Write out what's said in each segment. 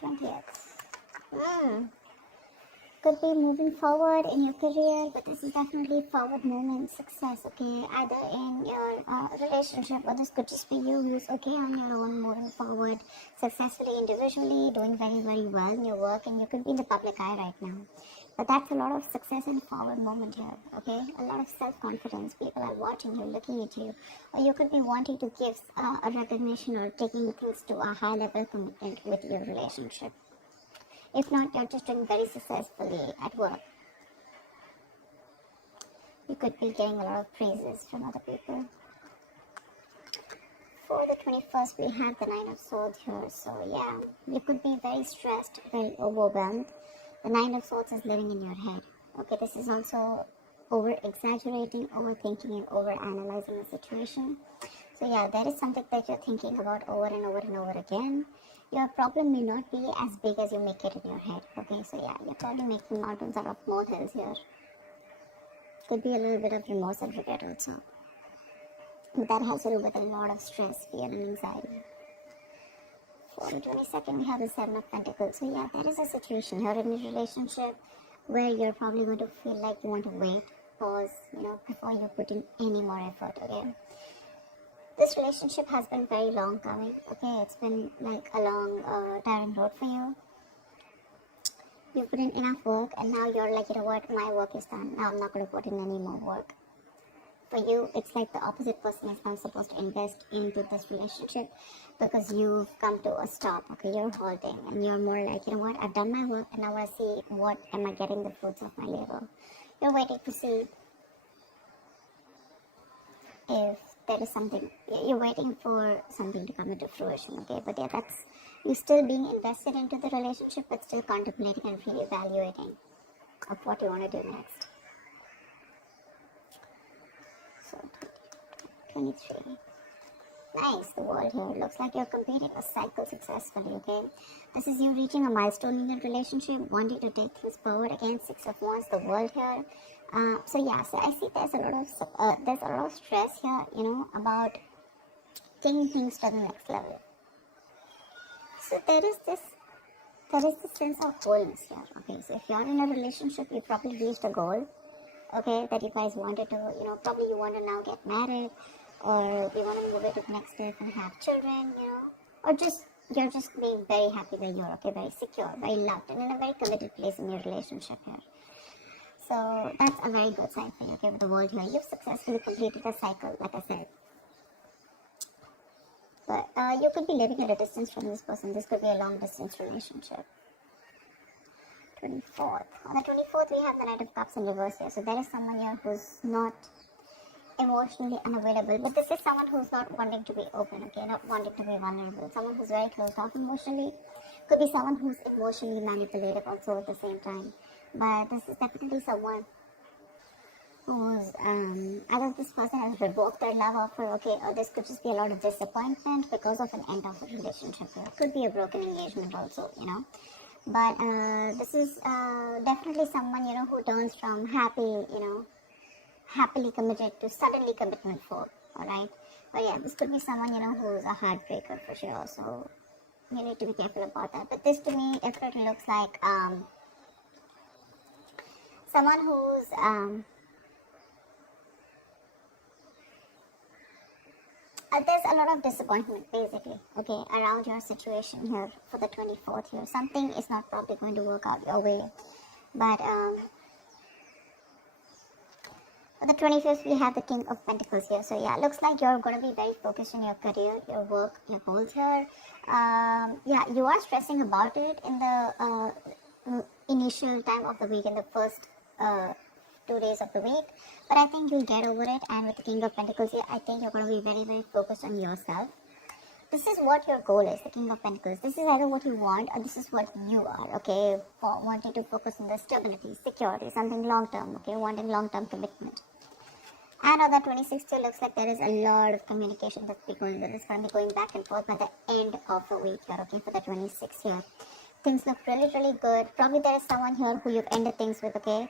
20th. Could be moving forward in your career, but this is definitely forward movement, success, okay, either in your relationship, or this could just be you who's okay on your own, moving forward successfully individually, doing very, very well in your work, and you could be in the public eye right now. But that's a lot of success and forward movement here, okay? A lot of self-confidence. People are watching you, looking at you. Or you could be wanting to give a recognition or taking things to a high level commitment with your relationship. If not, you're just doing very successfully at work. You could be getting a lot of praises from other people. For the 21st, we have the Nine of Swords here. So yeah, you could be very stressed, very overwhelmed. The Nine of Swords is living in your head. Okay, this is also over-exaggerating, overthinking, and over-analyzing the situation. So yeah, there is something that you're thinking about over and over and over again. Your problem may not be as big as you make it in your head. Okay, so yeah, you're probably making mountains out of molehills here. Could be a little bit of remorse and regret also. But that has to do with a lot of stress, fear, and anxiety. For the 22nd, we have the Seven of Pentacles. So yeah, there is a situation here in a relationship where you're probably going to feel like you want to wait, pause, before you put in any more effort, okay? This relationship has been very long coming, okay? It's been like a long, tiring road for you. You put in enough work, and now you're like, you know what, my work is done. Now I'm not going to put in any more work. For you, it's like the opposite person is now supposed to invest into this relationship because you've come to a stop, okay? You're halting, and you're more like, you know what, I've done my work, and now I see what am I getting the fruits of my labor. You're waiting to see if there is something, you're waiting for something to come into fruition, okay? But yeah, that's you still being invested into the relationship, but still contemplating and reevaluating of what you want to do next. So 23. Nice, the world here. Looks like you're completing a cycle successfully, okay? This is you reaching a milestone in your relationship, wanting to take things forward. Again, Six of Wands, the world here. So yeah, so I see there's a lot of stress here, about taking things to the next level. So there is this sense of wholeness here, okay? So if you're in a relationship, you probably reached a goal, okay, that you guys wanted to, probably you want to now get married, or you want to move it to the next step and have children, or you're just being very happy that you're okay, very secure, very loved, and in a very committed place in your relationship here. So that's a very good sign for you, okay, with the world here. You've successfully completed a cycle, like I said. But you could be living at a distance from this person. This could be a long distance relationship. 24th. On the 24th, we have the Knight of Cups in reverse here. So there is someone here who's not emotionally unavailable. But this is someone who's not wanting to be open, okay, not wanting to be vulnerable. Someone who's very closed off emotionally. Could be someone who's emotionally manipulative also at the same time. But this is definitely someone who's, either this person has revoked their love offer, okay, or this could just be a lot of disappointment because of an end of a relationship. It could be a broken engagement also, But this is definitely someone, who turns from happily committed to suddenly commitment for, alright? But yeah, this could be someone, who's a heartbreaker for sure, so you need to be careful about that. But this to me definitely looks like someone who's there's a lot of disappointment basically, okay, around your situation here for the 24th here. Something is not probably going to work out your way. But for the 25th, we have the King of Pentacles here. So yeah, looks like you're going to be very focused on your career, your work, your goals here. Yeah, you are stressing about it in the initial time of the week, in the first 2 days of the week, but I think you'll get over it. And with the King of Pentacles here, I think you're going to be very, very focused on yourself. This is what your goal is, the King of Pentacles. This is either what you want or this is what you are, okay, for wanting to focus on the stability, security, something long-term, okay, wanting long-term commitment. And on the 26th, it looks like there is a lot of communication that's going to be going back and forth by the end of the week here, okay, for the 26th here. Things look really, really good. Probably there is someone here who you've ended things with, okay.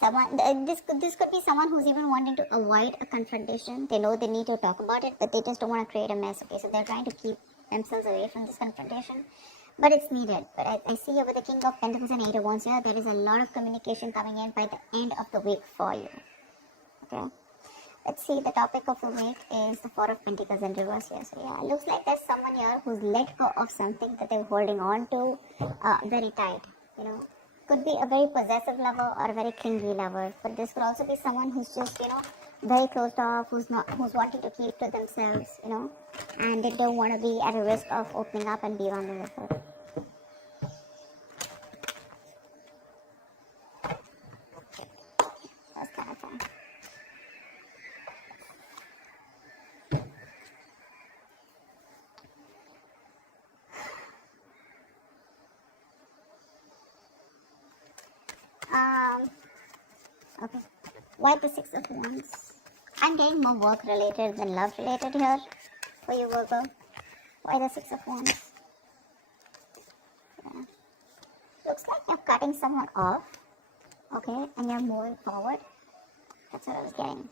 This could be someone who's even wanting to avoid a confrontation. They know they need to talk about it, but they just don't want to create a mess, okay. So they're trying to keep themselves away from this confrontation. But it's needed. But I see here with the King of Pentacles and Eight of Wands here, there is a lot of communication coming in by the end of the week for you. Okay. Let's see, the topic of the week is the Four of Pentacles in reverse here. So yeah, it looks like there's someone here who's let go of something that they're holding on to very tight. You know, could be a very possessive lover or a very clingy lover. But this could also be someone who's just, very closed off, who's wanting to keep to themselves, and they don't want to be at a risk of opening up and be vulnerable. That's kind of fun. Okay. Why the Six of Wands? I'm getting more work related than love related here for you, Virgo. Why the Six of Wands? Yeah. Looks like you're cutting someone off. Okay, and you're moving forward. That's what I was getting.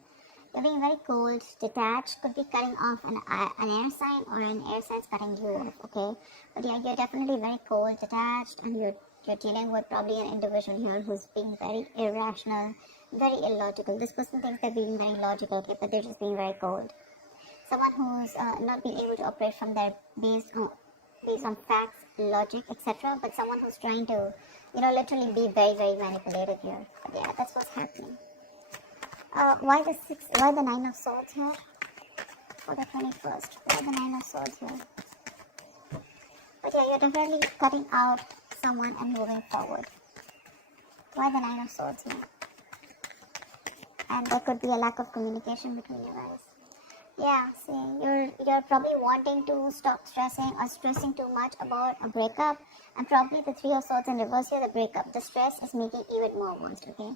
You're being very cold, detached, could be cutting off an air sign or an air sign's cutting you off, okay? But yeah, you're definitely very cold, detached, and you're dealing with probably an individual here who's being very irrational, very illogical. This person thinks they're being very logical, okay, but they're just being very cold. Someone who's not being able to operate from their based on facts, logic, etc. But someone who's trying to, literally be very, very manipulative here. But yeah, that's what's happening. Why the Nine of Swords here? For the 21st. Why the Nine of Swords here? But yeah, you're definitely cutting out someone and moving forward. Why the Nine of Swords here? And there could be a lack of communication between you guys. Yeah, see, you're probably wanting to stop stressing or stressing too much about a breakup, and probably the Three of Swords in reverse here, the breakup. The stress is making even more worse, okay?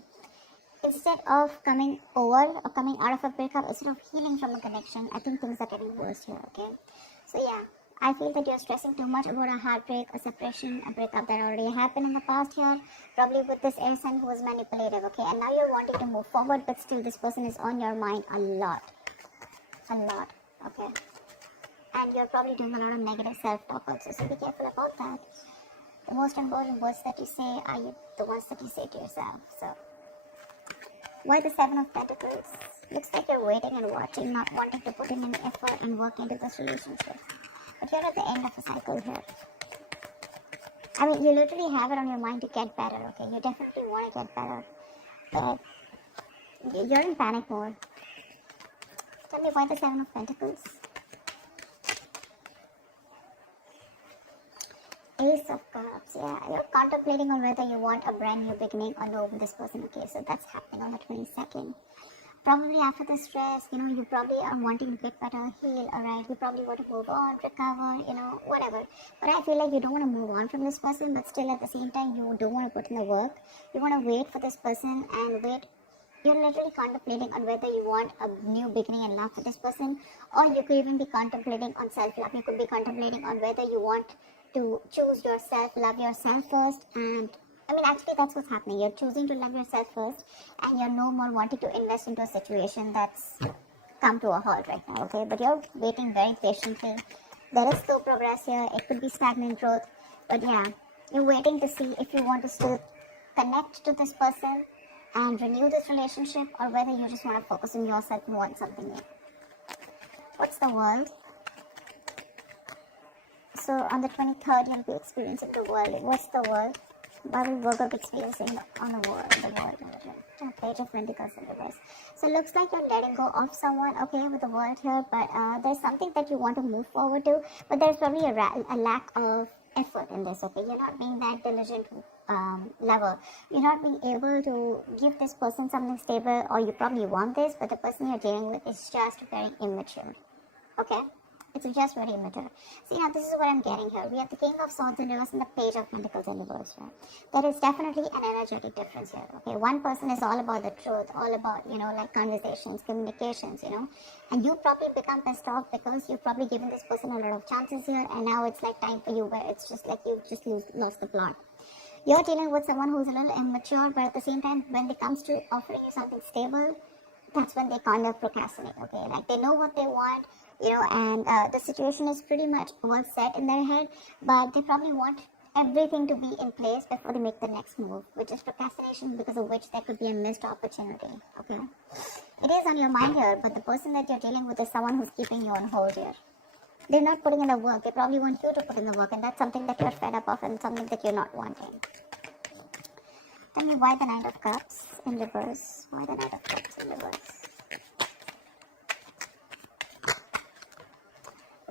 Instead of coming over or coming out of a breakup, instead of healing from a connection, I think things are getting worse here, okay? So yeah, I feel that you're stressing too much about a heartbreak, a separation, a breakup that already happened in the past here, probably with this air sign who was manipulative, okay? And now you're wanting to move forward, but still this person is on your mind a lot, okay? And you're probably doing a lot of negative self-talk also, so be careful about that. The most important words that you say are the ones that you say to yourself, so. Why the Seven of Pentacles? Looks like you're waiting and watching, not wanting to put in any effort and work into this relationship. But you're at the end of a cycle here. I mean, you literally have it on your mind to get better, okay? You definitely want to get better. But you're in panic mode. Tell me why the Seven of Pentacles? Ace of Cups, yeah. You're contemplating on whether you want a brand new beginning or no with this person, okay? So that's happening on the 22nd. Probably after the stress, you probably are wanting to get better, heal, alright? You probably want to move on, recover, whatever. But I feel like you don't want to move on from this person, but still at the same time, you don't want to put in the work. You want to wait for this person and wait. You're literally contemplating on whether you want a new beginning and love for this person, or you could even be contemplating on self-love. You could be contemplating on whether you want to choose yourself, love yourself first, and actually that's what's happening. You're choosing to love yourself first, and you're no more wanting to invest into a situation that's come to a halt right now, okay? But you're waiting very patiently. There is slow progress here. It could be stagnant growth, but yeah, you're waiting to see if you want to still connect to this person and renew this relationship, or whether you just want to focus on yourself and want something new. What's the world? So on the 23rd, you'll be experiencing the world. What's the world? Why will Virgo be experiencing on the world? Page of Pentacles in reverse. So it looks like you're letting go of someone, okay, with the world here, but there's something that you want to move forward to, but there's probably a lack of effort in this, okay? You're not being that diligent lover. You're not being able to give this person something stable, or you probably want this, but the person you're dealing with is just very immature, okay? It's just very immature. See, now this is what I'm getting here. We have the King of Swords in reverse and the Page of Pentacles in reverse, right? There is definitely an energetic difference here, okay? One person is all about the truth, all about, like conversations, communications, and you probably become pissed off because you've probably given this person a lot of chances here, and now it's like time for you where it's just like you just lost the plot. You're dealing with someone who's a little immature, but at the same time, when it comes to offering you something stable, that's when they kind of procrastinate, okay? Like, they know what they want, and the situation is pretty much all set in their head, but they probably want everything to be in place before they make the next move, which is procrastination, because of which there could be a missed opportunity. Okay, it is on your mind here, but the person that you're dealing with is someone who's keeping you on hold here. They're not putting in the work. They probably want you to put in the work, and that's something that you're fed up of and something that you're not wanting. Tell me why the Knight of Cups in reverse. Why the Knight of Cups in reverse?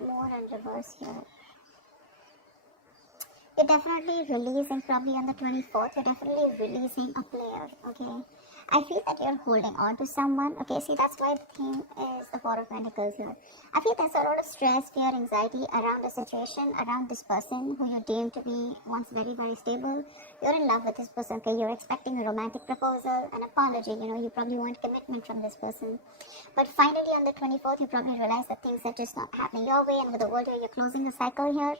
More in reverse here. You're definitely releasing, probably on the 24th, you're definitely releasing a player, okay? I feel that you're holding on to someone, okay? See, that's why the theme is the Four of Pentacles here. I feel there's a lot of stress, fear, anxiety around the situation, around this person who you deem to be once very, very stable. You're in love with this person, okay? You're expecting a romantic proposal, an apology, you probably want commitment from this person. But finally, on the 24th, you probably realize that things are just not happening your way, and with the world here, you're closing the cycle here,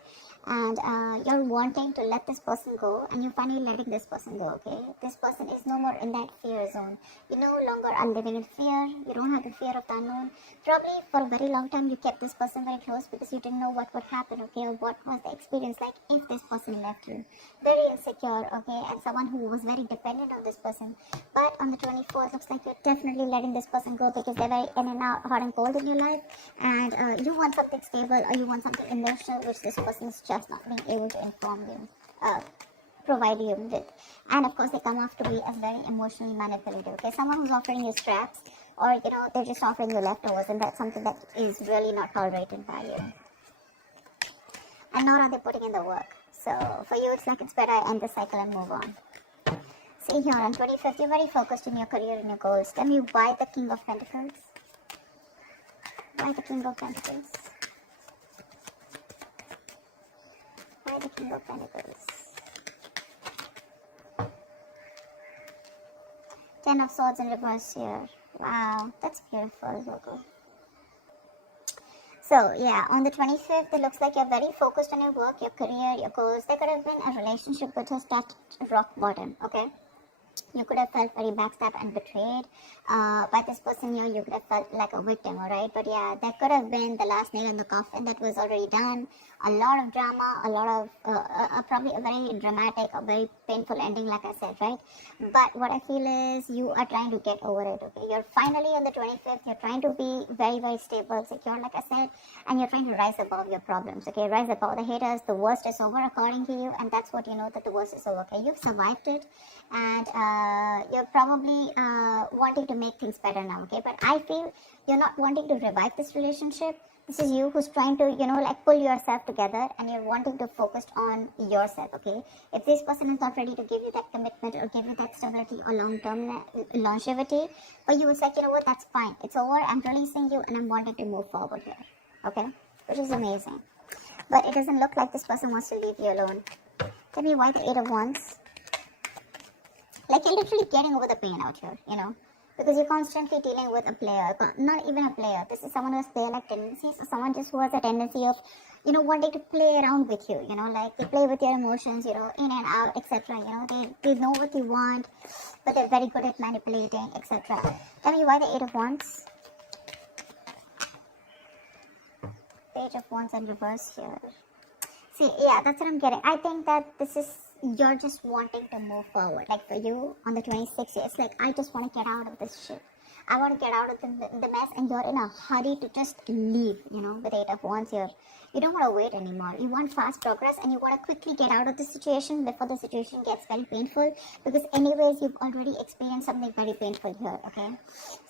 and you're wanting to let this person go, and you're finally letting this person go, okay? This person is no more in that fear zone. You no longer are living in fear. You don't have the fear of the unknown. Probably for a very long time, you kept this person very close because you didn't know what would happen, okay? Or what was the experience like if this person left you. Very insecure, okay? And someone who was very dependent on this person. But on the 24th, looks like you're definitely letting this person go because they're very in and out, hot and cold in your life. And you want something stable, or you want something emotional, which this person is just not being able to inform you, provide you with. And of course, they come off to be as very emotionally manipulative, okay? Someone who's offering you scraps, or they're just offering you leftovers, and that's something that is really not tolerated by you. And nor are they putting in the work. So for you, it's like it's better I end the cycle and move on. See here, on 25th, you're very focused in your career and your goals. Tell me why the King of Pentacles? Why the King of Pentacles? Why the King of Pentacles? Ten of Swords in reverse here. Wow, that's beautiful, Virgo. So, yeah, on the 25th, it looks like you're very focused on your work, your career, your goals. There could have been a relationship which has touched rock bottom, okay? You could have felt very backstabbed and betrayed by this person here. You could have felt like a victim, alright? But yeah, that could have been the last nail in the coffin that was already done. A lot of drama, a lot of, probably a very dramatic, a very painful ending, like I said, right? But what I feel is you are trying to get over it, okay? You're finally on the 25th, you're trying to be very, very stable, secure, like I said, and you're trying to rise above your problems, okay? Rise above the haters. The worst is over according to you, and that's what you know, that the worst is over, okay? You've survived it, and you're probably wanting to make things better now, okay? But I feel you're not wanting to revive this relationship. This is you who's trying to, like pull yourself together, and you're wanting to focus on yourself, okay? If this person is not ready to give you that commitment or give you that stability or long-term longevity, but you will say, you know what, that's fine. It's over. I'm releasing you, and I'm wanting to move forward here, okay? Which is amazing. But it doesn't look like this person wants to leave you alone. Tell me why the Eight of Wands? Like, you're literally getting over the pain out here, because you're constantly dealing with a player, not even a player. This is someone who has player-like tendencies, or someone just who has a tendency of, wanting to play around with you, like they play with your emotions, in and out, etc. They know what you want, but they're very good at manipulating, etc. Tell me why the Eight of Wands? Page of Wands in reverse here. See, yeah, that's what I'm getting. I think that this is, you're just wanting to move forward. Like for you, on the 26th, it's like, I just want to get out of this shit. I want to get out of the mess, and you're in a hurry to just leave, with Eight of Wands here. You don't want to wait anymore. You want fast progress, and you want to quickly get out of the situation before the situation gets very painful, because anyways, you've already experienced something very painful here, okay?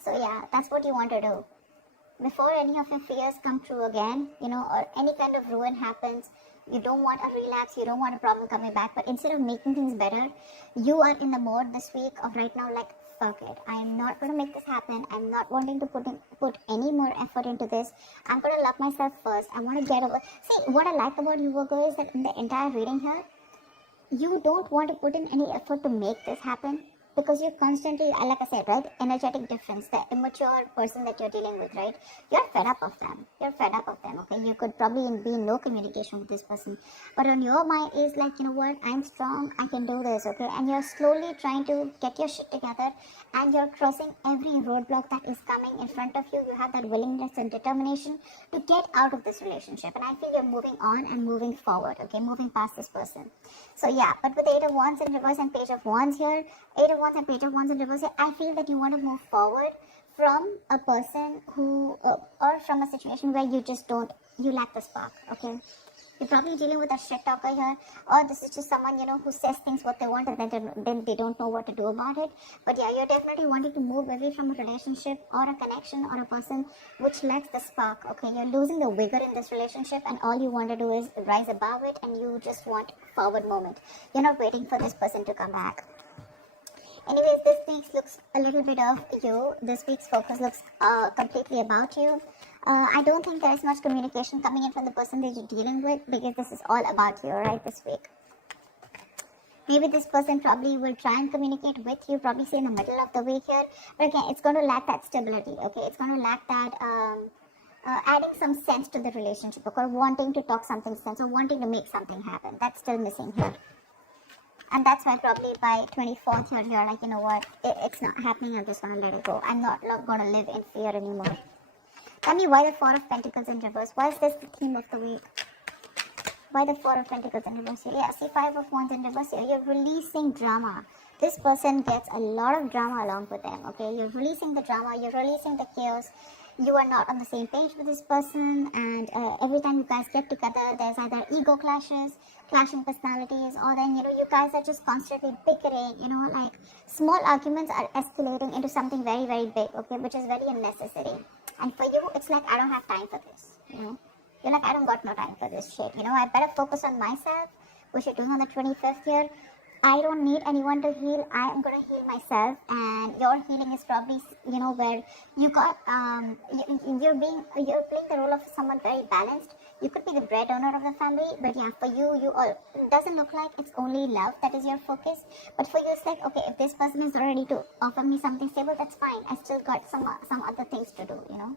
So yeah, that's what you want to do. Before any of your fears come true again, or any kind of ruin happens, you don't want a relapse, you don't want a problem coming back, but instead of making things better, you are in the mode this week of right now, like, fuck it, I am not going to make this happen. I'm not wanting to put any more effort into this. I'm going to love myself first. I want to get over. See, what I like about you, Virgo, is that in the entire reading here, you don't want to put in any effort to make this happen. because you're constantly, like I said, right, energetic difference, the immature person that you're dealing with, right, you're fed up of them. You're fed up of them, okay? You could probably be in no communication with this person, but on your mind is like, you know what, I'm strong, I can do this, okay? And you're slowly trying to get your shit together, and you're crossing every roadblock that is coming in front of you. You have that willingness and determination to get out of this relationship, and I feel you're moving on and moving forward, okay, moving past this person. So yeah, but with 8 of Wands in reverse and Page of Wands here, 8 of Wands and Page of Wands in reverse here, I feel that you want to move forward from a person who, or from a situation where you just don't, you lack the spark, okay? You're probably dealing with a shit talker here, or this is just someone, you know, who says things what they want and then they don't know what to do about it. But yeah, you're definitely wanting to move away from a relationship or a connection or a person which lacks the spark, okay? You're losing the vigor in this relationship, and all you want to do is rise above it, and you just want forward moment. You're not waiting for this person to come back. Anyways, this week's looks a little bit of you. This week's focus looks completely about you. I don't think there is much communication coming in from the person that you're dealing with, because this is all about you, right, this week. Maybe this person probably will try and communicate with you, probably say in the middle of the week here. But again, it's going to lack that stability, okay? It's going to lack that adding some sense to the relationship, or wanting to talk something sense, or wanting to make something happen. That's still missing here. And that's why probably by 24th you're like, you know what, it's not happening, I'm just going to let it go. I'm not going to live in fear anymore. Tell me why the Four of Pentacles in reverse. Why is this the theme of the week? Why the Four of Pentacles in reverse here? Yeah, see, Five of Wands in reverse here. You're releasing drama. This person gets a lot of drama along with them, okay? You're releasing the drama, you're releasing the chaos. You are not on the same page with this person, and every time you guys get together, there's either ego clashes, clashing personalities, or then, you know, you guys are just constantly bickering, you know, like small arguments are escalating into something very, very big, okay, which is very unnecessary. And for you, it's like, I don't have time for this, you know. You're like, I don't got no time for this shit, you know. I better focus on myself, which you're doing on the 25th here. I don't need anyone to heal. I am going to heal myself, and your healing is probably, you know, where you got, you're playing the role of someone very balanced. You could be the breadwinner of the family, but yeah, for you, it doesn't look like it's only love that is your focus. But for you, it's like, okay, if this person is ready to offer me something stable, that's fine. I still got some other things to do, you know.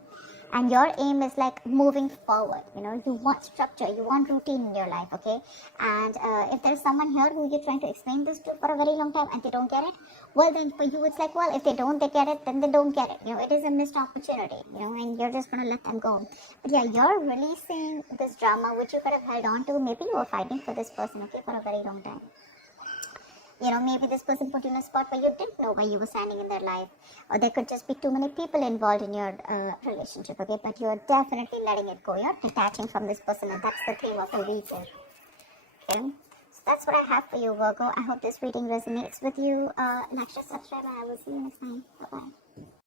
And your aim is like moving forward, you know. You want structure, you want routine in your life, okay? And if there's someone here who you're trying to explain this to for a very long time and they don't get it, well, then for you it's like, well, if they get it, then they don't get it, you know. It is a missed opportunity, you know, and you're just gonna let them go. But yeah, you're releasing this drama which you could have held on to. Maybe you were fighting for this person, okay, for a very long time. You know, maybe this person put you in a spot where you didn't know where you were standing in their life, or there could just be too many people involved in your relationship, okay? But you're definitely letting it go. You're detaching from this person, and that's the theme of the week here, okay? So that's what I have for you, Virgo. I hope this reading resonates with you. Like, share, subscribe, and I will see you next time. Bye-bye.